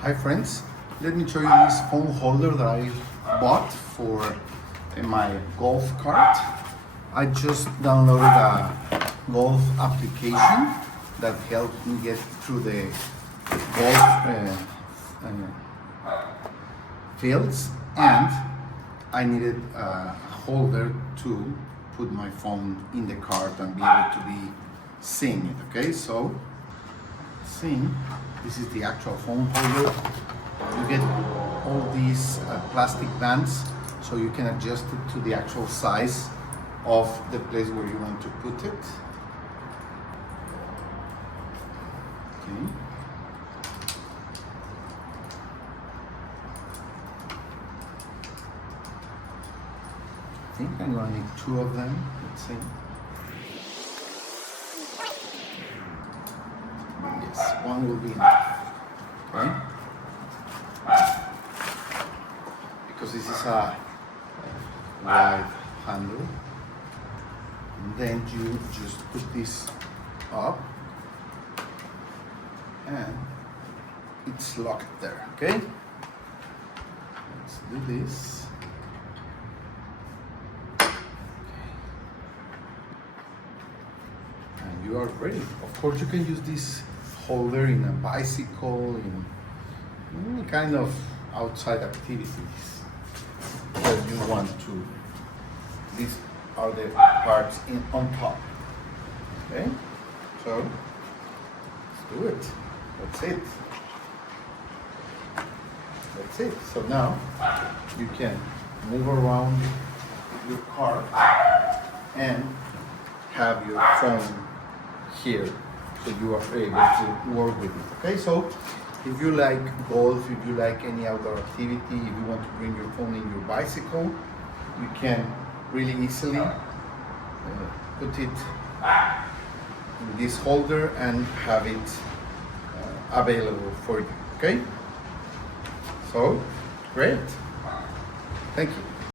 Hi friends, let me show you this phone holder that I bought for my golf cart. I just downloaded a golf application that helped me get through the golf fields, and I needed a holder to put my phone in the cart and be able to be seeing it. Okay, so this is the actual phone holder. You get all these plastic bands, so you can adjust it to the actual size of the place where you want to put it. Okay. I think I'm going to need 2 of them. Let's see. Yes, 1 will be enough. Okay? Because this is a wide handle. And then you just put this up and it's locked there. Okay? Let's do this. You are ready. Of course, you can use this holder in a bicycle, in any kind of outside activities that you want to. These are the parts on top. Okay, so let's do it. That's it. That's it. So now you can move around your car and have your phone here, so you are able to work with it. Okay, so if you like golf, if you like any outdoor activity, if you want to bring your phone in your bicycle, you can really easily put it in this holder and have it available for you. Okay, so great, thank you.